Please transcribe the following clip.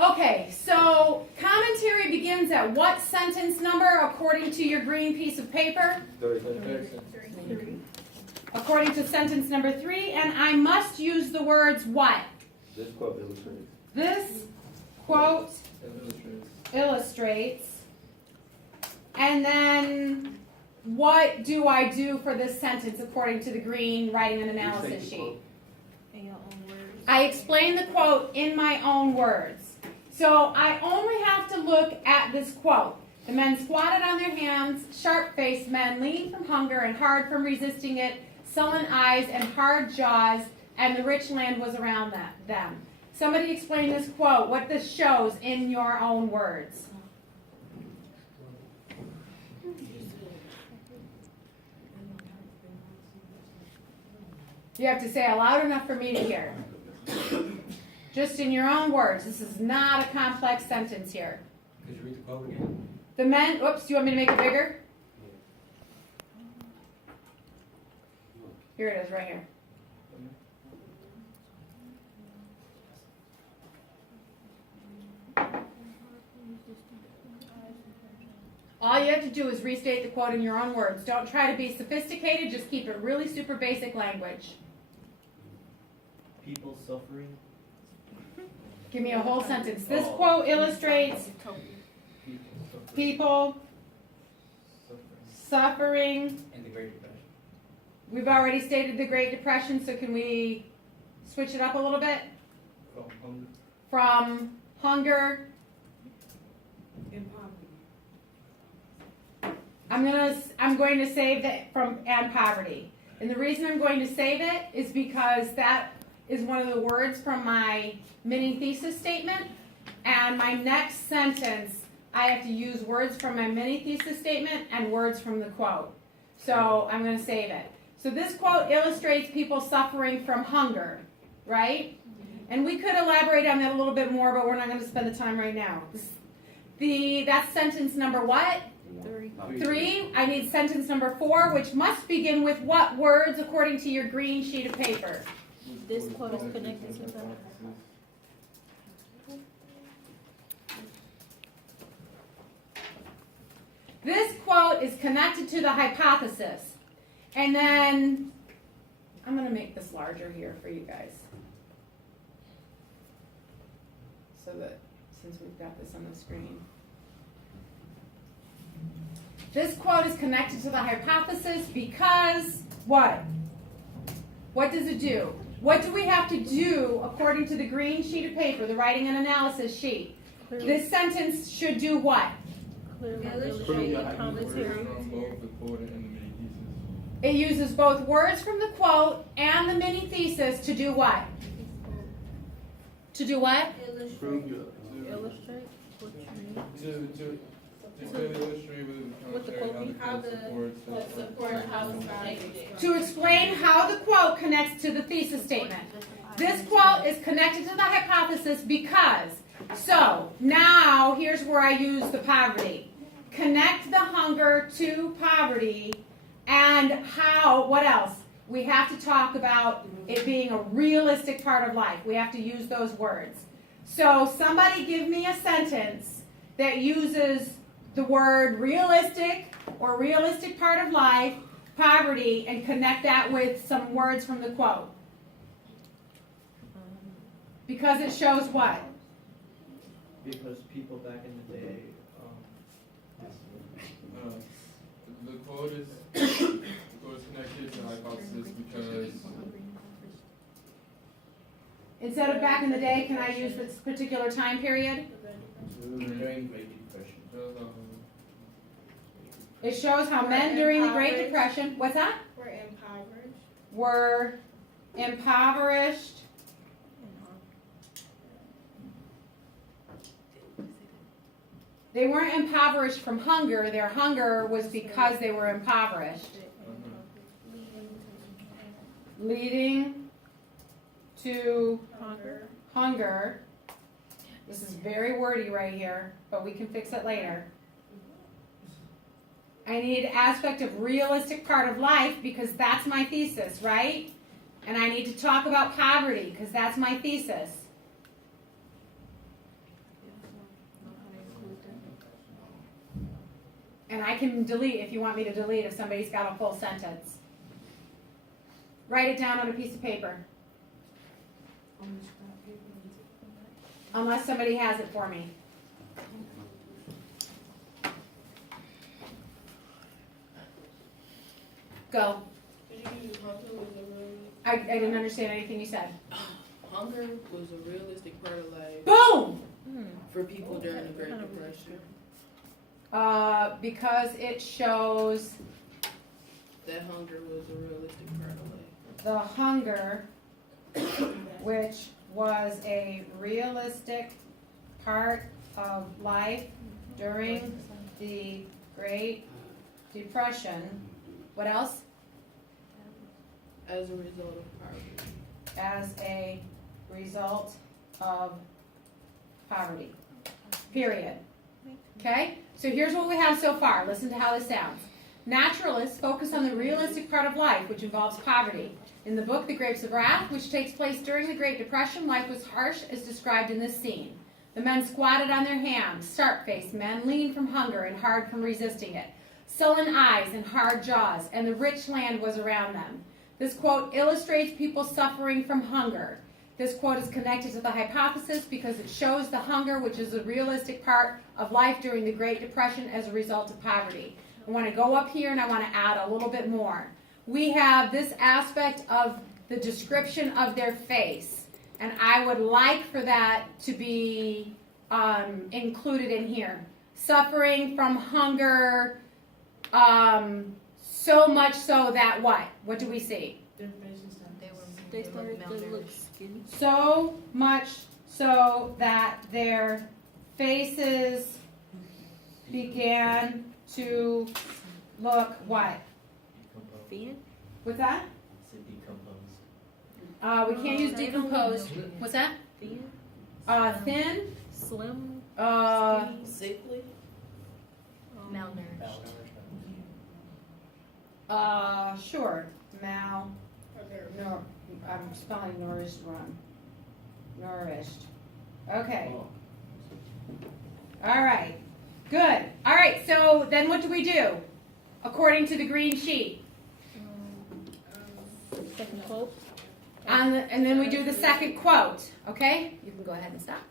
Okay, so commentary begins at what sentence number according to your green piece of paper? 3. According to sentence number 3, and I must use the words what? This quote illustrates. This quote illustrates. And then what do I do for this sentence according to the green writing and analysis sheet? In your own words. I explain the quote in my own words. So I only have to look at this quote. The men squatted on their hands, sharp-faced men, lean from hunger and hard from resisting it, sullen eyes and hard jaws, and the rich land was around them. Somebody explain this quote, what this shows in your own words. You have to say it loud enough for me to hear. Just in your own words. This is not a complex sentence here. Could you read the quote again? The men, oops, do you want me to make it bigger? Here it is, right here. All you have to do is restate the quote in your own words. Don't try to be sophisticated, just keep it really super basic language. People suffering. Give me a whole sentence. This quote illustrates people suffering. In the Great Depression. We've already stated the Great Depression, so can we switch it up a little bit? From hunger. I'm going to save that from and poverty. And the reason I'm going to save it is because that is one of the words from my mini thesis statement. And my next sentence, I have to use words from my mini thesis statement and words from the quote. So I'm going to save it. So this quote illustrates people suffering from hunger, right? And we could elaborate on that a little bit more, but we're not going to spend the time right now. That's sentence number what? 3. I need sentence number 4, which must begin with what words according to your green sheet of paper? This quote is connected to the. This quote is connected to the hypothesis. And then, I'm going to make this larger here for you guys. So that, since we've got this on the screen. This quote is connected to the hypothesis because what? What does it do? What do we have to do according to the green sheet of paper, the writing and analysis sheet? This sentence should do what? Clearly illustrate the commentary. It uses both words from the quote and the mini thesis to do what? To do what? Illustrate what you mean. To clearly illustrate with the commentary how the quote supports how the statement. To explain how the quote connects to the thesis statement. This quote is connected to the hypothesis because, so now here's where I use the poverty. Connect the hunger to poverty and how, what else? We have to talk about it being a realistic part of life. We have to use those words. So somebody give me a sentence that uses the word realistic or realistic part of life, poverty, and connect that with some words from the quote. Because it shows what? Because people back in the day, The quote is connected to hypothesis because Instead of back in the day, can I use this particular time period? during Great Depression. It shows how men during the Great Depression, what's that? Were impoverished. They weren't impoverished from hunger. Their hunger was because they were impoverished. Leading to hunger. This is very wordy right here, but we can fix it later. I need aspect of realistic part of life because that's my thesis, right? And I need to talk about poverty because that's my thesis. And I can delete if you want me to delete if somebody's got a full sentence. Write it down on a piece of paper. Unless somebody has it for me. Go. I didn't understand anything you said. Hunger was a realistic part of life Boom! for people during the Great Depression. Because it shows That hunger was a realistic part of life. the hunger, which was a realistic part of life during the Great Depression. What else? As a result of poverty. As a result of poverty. Period. Okay? So here's what we have so far. Listen to how this sounds. Naturalists focus on the realistic part of life, which involves poverty. In the book The Grapes of Wrath, which takes place during the Great Depression, life was harsh as described in this scene. The men squatted on their hams, stark-faced men, lean from hunger and hard from resisting it, sullen eyes and hard jaws, and the rich land was around them. This quote illustrates people suffering from hunger. This quote is connected to the hypothesis because it shows the hunger, which is a realistic part of life during the Great Depression as a result of poverty. I want to go up here and I want to add a little bit more. We have this aspect of the description of their face, and I would like for that to be included in here. Suffering from hunger, so much so that what? What do we see? They started to look skinny. So much so that their faces began to look what? Thin? What's that? We can't use They don't decomposed. look What's that? Thin? Thin. Slim? Skinny? Sickly? Malnourished. Sure. I'm spelling nourished wrong. Nourished. Okay. All right. Good. All right. So then what do we do? According to the green sheet. Second quote. And then we do the second quote. Okay? You can go ahead and stop.